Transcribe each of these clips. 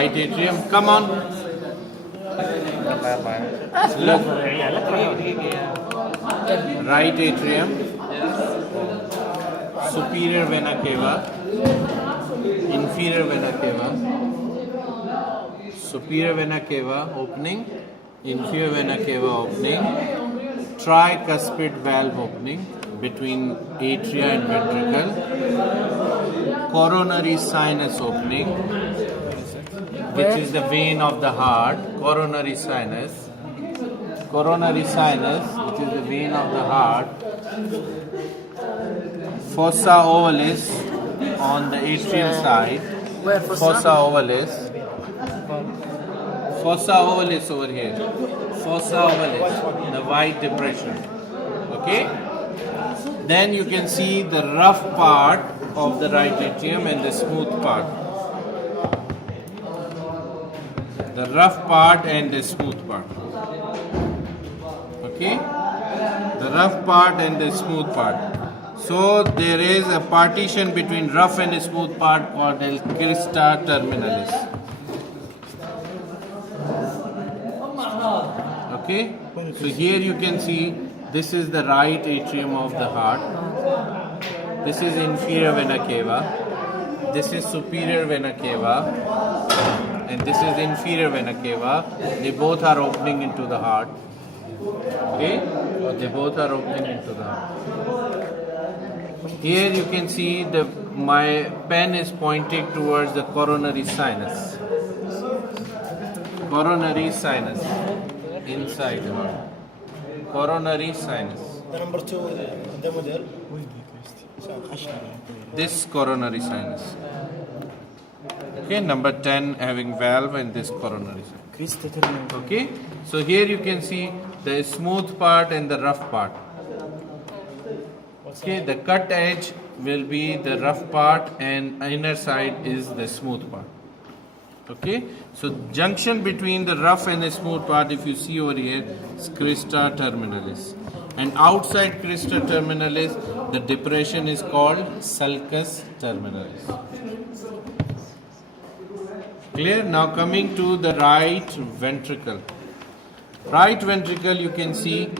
Right atrium, come on. Look. Right atrium, superior vena cava, inferior vena cava, superior vena cava opening, inferior vena cava opening, tricuspid valve opening between atria and ventricle, coronary sinus opening, which is the vein of the heart, coronary sinus, which is the vein of the heart, fossa ovalis on the atrial side, fossa ovalis over here, fossa ovalis, the white depression, okay? Then you can see the rough part of the right atrium and the smooth part. The rough part and the smooth part. Okay? The rough part and the smooth part. So there is a partition between rough and smooth part called the crista terminalis. Okay? So here you can see this is the right atrium of the heart. This is inferior vena cava. This is superior vena cava. And this is inferior vena cava. They both are opening into the heart. Okay? They both are opening into the heart. Here you can see my pen is pointing towards the coronary sinus. Coronary sinus. Inside the heart. Coronary sinus. The number 2, the model. This coronary sinus. Okay, number 10 having valve and this coronary sinus. Okay, so here you can see the smooth part and the rough part. Okay, the cut edge will be the rough part and inner side is the smooth part. Okay, so junction between the rough and the smooth part, if you see over here, is crista terminalis. And outside crista terminalis, the depression is called sulcus terminalis. Clear? Now coming to the right ventricle. Right ventricle, you can see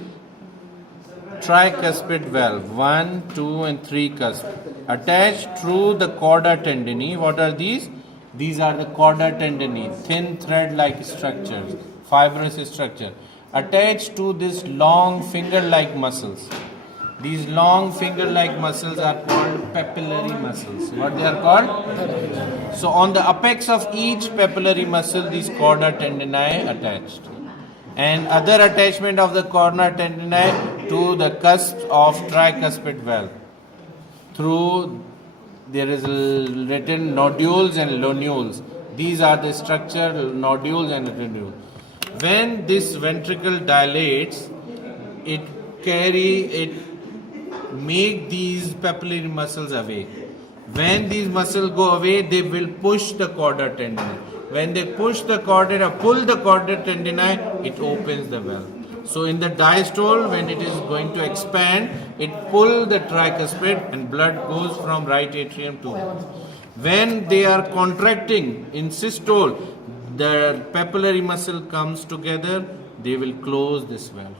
tricuspid valve, 1, 2 and 3 cusp. Attached through the chorda tendineae. What are these? These are the chorda tendineae, thin thread-like structures, fibrous structure. Attached to this long finger-like muscles. These long finger-like muscles are called papillary muscles. What they are called? So on the apex of each papillary muscle, these chorda tendineae attached. And other attachment of the chorda tendineae to the cusp of tricuspid valve. Through there is written nodules and lonules. These are the structure, nodules and lonules. When this ventricle dilates, it make these papillary muscles away. When these muscles go away, they will push the chorda tendineae. When they pull the chorda tendineae, it opens the valve. So in the diastole, when it is going to expand, it pulls the tricuspid and blood goes from right atrium to left. When they are contracting in systole, the papillary muscle comes together, they will close this valve.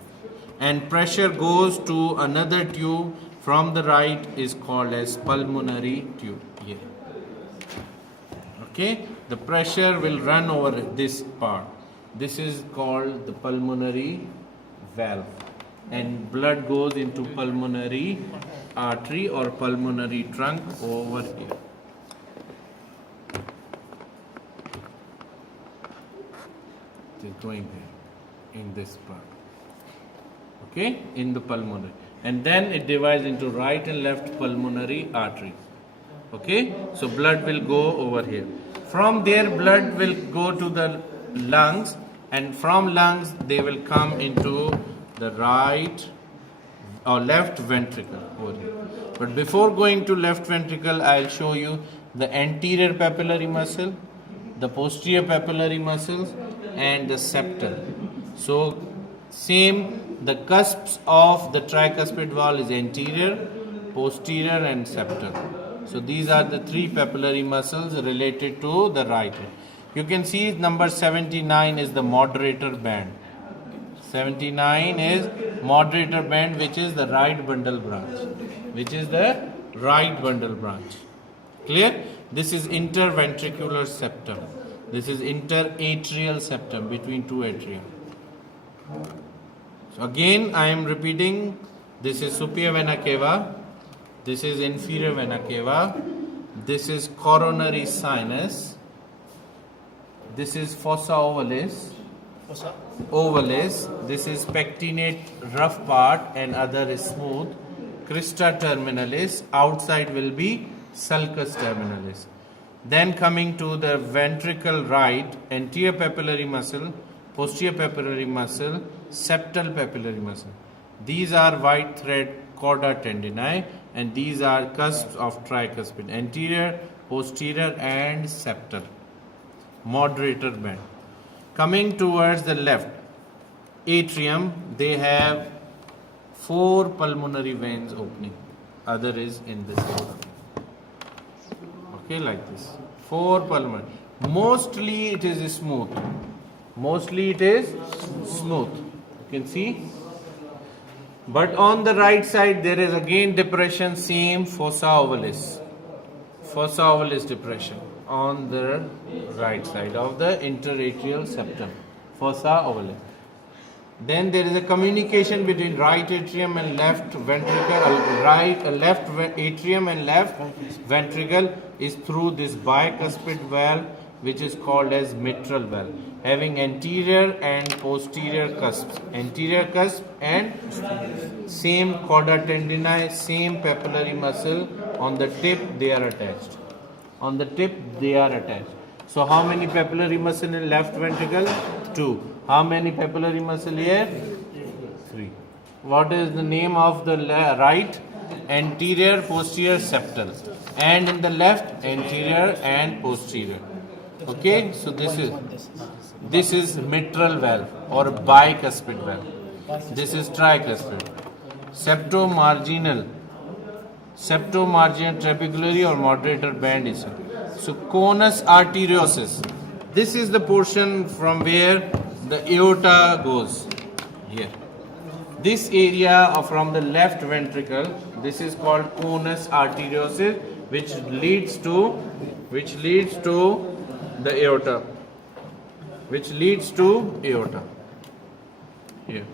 And pressure goes to another tube from the right is called as pulmonary tube here. Okay, the pressure will run over this part. This is called the pulmonary valve, and blood goes into pulmonary artery or pulmonary trunk over here. It is going there in this part. Okay, in the pulmonary, and then it divides into right and left pulmonary arteries. Okay, so blood will go over here. From there, blood will go to the lungs, and from lungs they will come into the right or left ventricle over here. But before going to left ventricle, I'll show you the anterior papillary muscle, the posterior papillary muscles, and the septal. So same, the cusps of the tricuspid valve is anterior, posterior and septal. So these are the three papillary muscles related to the right. You can see number 79 is the moderator band. 79 is moderator band, which is the right bundle branch. Which is the right bundle branch. Clear? This is interventricular septum. This is interatrial septum between two atrium. So again, I am repeating. This is superior vena cava. This is inferior vena cava. This is coronary sinus. This is fossa ovalis. Fossa. Ovalis. This is pectinate rough part and other is smooth. Crista terminalis. Outside will be sulcus terminalis. Then coming to the ventricle right, anterior papillary muscle, posterior papillary muscle, septal papillary muscle. These are white thread chorda tendini and these are cusps of tricuspid, anterior, posterior and septal. Moderator band. Coming towards the left, atrium, they have 4 pulmonary veins opening. Other is in this order. Okay, like this. 4 pulmonary. Mostly it is smooth. Mostly it is smooth. You can see. But on the right side there is again depression, same fossa ovalis. Fossa ovalis depression on the right side of the interatrial septum. Fossa ovalis. Then there is a communication between right atrium and left ventricle. Left atrium and left ventricle is through this bicuspid valve, which is called as mitral valve, having anterior and posterior cusps. Anterior cusp and same chorda tendini, same papillary muscle. On the tip they are attached. On the tip they are attached. So how many papillary muscle in left ventricle? 2. How many papillary muscle here? 3. What is the name of the right? Anterior, posterior, septal. And in the left, anterior and posterior. Okay, so this is mitral valve or bicuspid valve. This is tricuspid. Septomarginal trabeculary or moderator band is. So conus arteriosus. This is the portion from where the aorta goes here. This area from the left ventricle, this is called conus arteriosus, which leads to the aorta. Which leads to aorta. Here.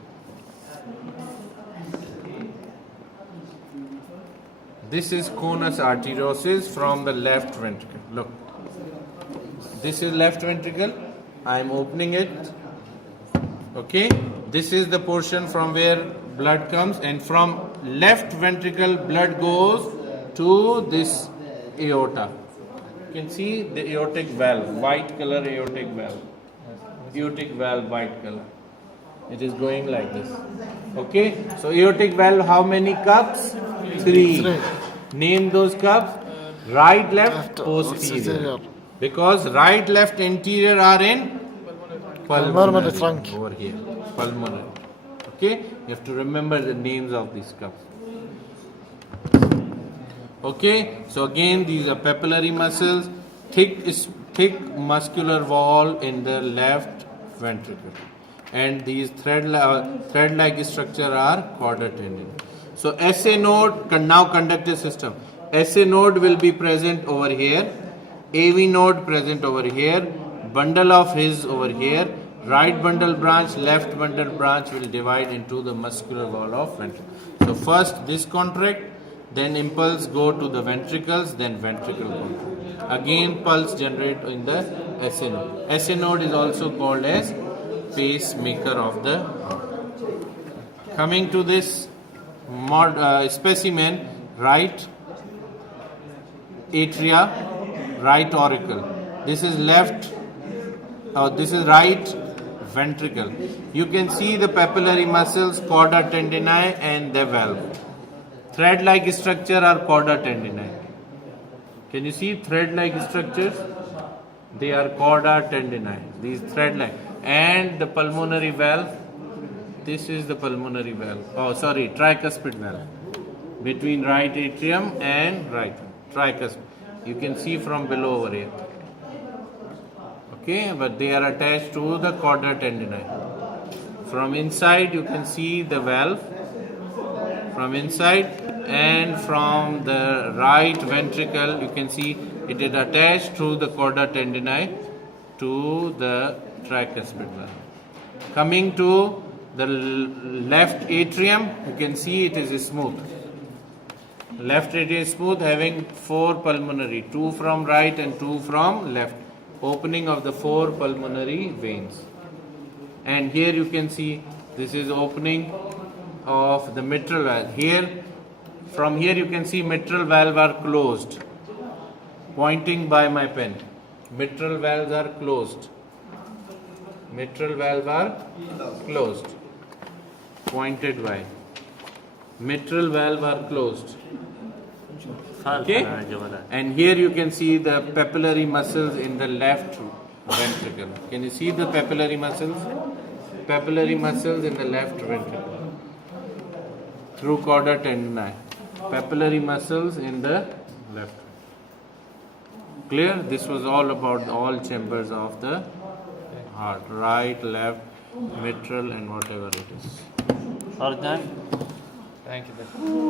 This is conus arteriosus from the left ventricle. Look. This is left ventricle. I am opening it. Okay. This is the portion from where blood comes, and from left ventricle blood goes to this aorta. You can see the aortic valve, white color aortic valve. Aortic valve, white color. It is going like this. Okay. So aortic valve, how many cups? 3. Name those cups. Right, left, posterior. Because right, left, anterior are in pulmonary trunk. Over here. Pulmonary. Okay. You have to remember the names of these cups. Okay. So again, these are papillary muscles. Thick muscular wall in the left ventricle. And these thread-like structure are chorda tendon. So SA node, now conductive system. SA node will be present over here. AV node present over here. Bundle of his over here. Right bundle branch, left bundle branch will divide into the muscular wall of ventricle. So first this contract, then impulse go to the ventricles, then ventricle contract. Again pulse generate in the SA node. SA node is also called as pacemaker of the heart. Coming to this specimen, right atria, right auricle. This is left, this is right ventricle. You can see the papillary muscles, chorda tendini and the valve. Thread-like structure are chorda tendini. Can you see thread-like structures? They are chorda tendini. These thread-like. And the pulmonary valve. This is the pulmonary valve. Oh, sorry, tricuspid valve. Between right atrium and right tricuspid. You can see from below over here. Okay, but they are attached to the chorda tendini. From inside you can see the valve from inside, and from the right ventricle you can see it is attached through the chorda tendini to the tricuspid valve. Coming to the left atrium, you can see it is smooth. Left atrium is smooth, having 4 pulmonary, 2 from right and 2 from left. Opening of the 4 pulmonary veins. And here you can see this is opening of the mitral valve. Here, from here you can see mitral valve are closed. Pointing by my pen. Mitral valves are closed. Mitral valve are closed. Pointed by. Mitral valve are closed. Okay? And here you can see the papillary muscles in the left ventricle. Can you see the papillary muscles? Papillary muscles in the left ventricle. Through chorda tendini. Papillary muscles in the left. Clear? This was all about all chambers of the heart. Right, left, mitral and whatever it is. Or done. Thank you.